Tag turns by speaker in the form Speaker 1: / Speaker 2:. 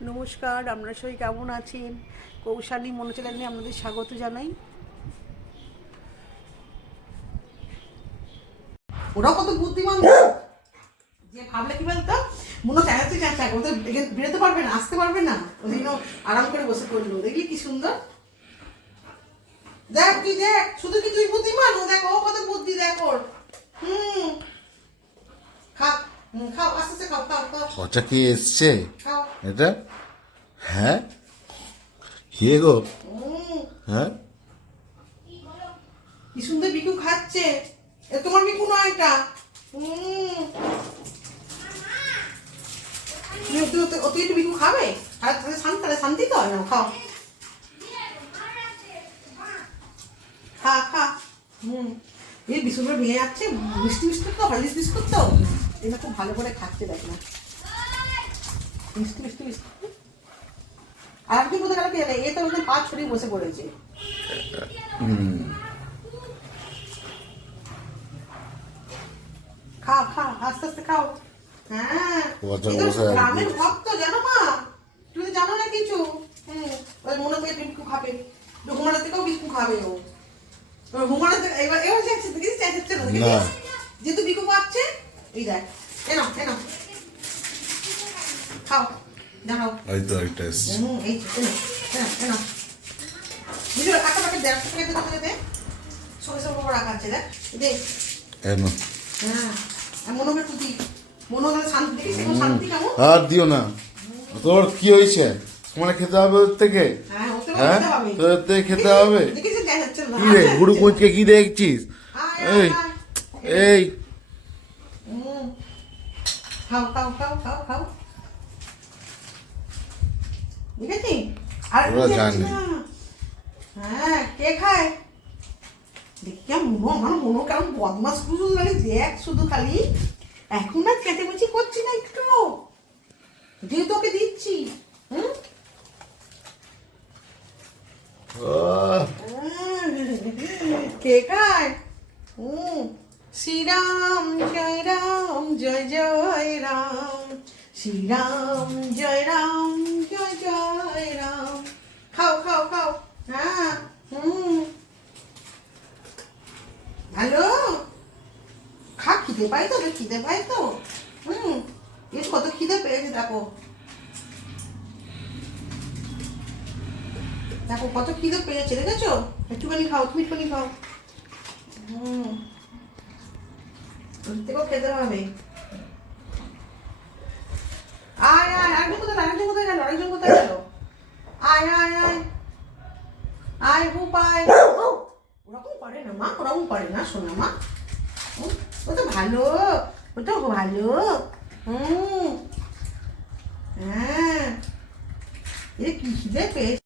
Speaker 1: নমস্কার আমরা সবাই কেমন আছেন? কৌশালী মনোচলানে আপনাদের স্বাগত জানাই। ওরাও কত বুদ্ধিমান। যে ভাবলে কি বলতো? মনে চাইতে চাচ্ছে ও তো বেরোতে পারবে না আসতে পারবে না। ওই জন্য আরাম করে বসে পড়ল। দেখলি কি সুন্দর? দেখ তুই দেখ শুধু কি তুই বুদ্ধিমান? ও দেখ ও কত বুদ্ধি দেখ ওর। হুম। খা হুম, খাও আস্তে আস্তে খাও খাও খাও
Speaker 2: ওটা কি এসছে? এটা? হ্যাঁ? কে গো? হ্যাঁ?
Speaker 1: কি সুন্দর বিকু খাচ্ছে। এ তোমার বিকু নয় এটা। ওতে একটু বিকু খাবে? তাহলে শান্তি তাহলে শান্তি তো? না, খাও। খা খা। হুম। এই বিস্কুটগুলো ভেঙে যাচ্ছে মিষ্টি বিস্কুট তো হলিস বিস্কুট তো? এটা খুব ভালো করে খাচ্ছে দেখ না আর কোথায় গেল কে এ তো ওদের ছড়িয়ে বসে পড়েছে আস্তে আস্তে খাও হ্যাঁ। গ্রামের ভক্ত জানো মা তুমি তো জানো না কিছু হুম ওই মনে করে বিস্কু খাবে হুমারা থেকেও বিস্কু খাবে ও হুমারা থেকে এবার এবার যাচ্ছে দেখিস চাইছে যেহেতু বিকু পাচ্ছে এই দেখ এনো এনো খাও
Speaker 2: ওই তো এসছে।
Speaker 1: এই তো, আঁকা পাকে দেখ দে। দে আছে দেখ দে। হ্যাঁ আর শান্তি শান্তি কেমন
Speaker 2: দিও না। তোর কি হয়েছে? খেতে হবে ওর থেকে?
Speaker 1: হ্যাঁ ওতে
Speaker 2: হ্যাঁ?
Speaker 1: খেতে হবে।
Speaker 2: তোর থেকে খেতে কি রে গুরু কুঁচকে কি দেখছিস? এই। এই।
Speaker 1: খাও খাও খাও খাও খাও। দেখেছি? আর। হ্যাঁ কে খায়? দেখি কেমন আমার মনো কেমন বদমাস শুধু লাগে। দেখ শুধু খালি। এখন আর চেঁচামেচি করছি না একটু। যেহেতু ওকে দিচ্ছি। হুম? কে খায়? হুম। শ্রীরাম জয় রাম জয় জয় রাম। শ্রীরাম জয় রাম জয় জয় রাম খাও খাও খাও হ্যাঁ হুম ভালো খা, খিদে পাই তো খিদে পাই তো। হুম কত খিদে পেয়েছে, দেখো। দেখো, কত খিদে পেয়েছে, দেখেছ? একটুখানি খাও, তুমি একটুখানি খাও। হুম। থেকেও খেতে হবে। আয় আয়, আরেকজন কোথায় আরেকজন কোথায় গেল, আরেকজন কোথায় গেল? আয় আয় আয়। আয়, হুপ, আয়। ওরকম করে না, মা, ওরকম করে না, শোনা মা। ও তো ভালো, ও তো ভালো। হুম। হ্যাঁ। এ কি পেয়েছে?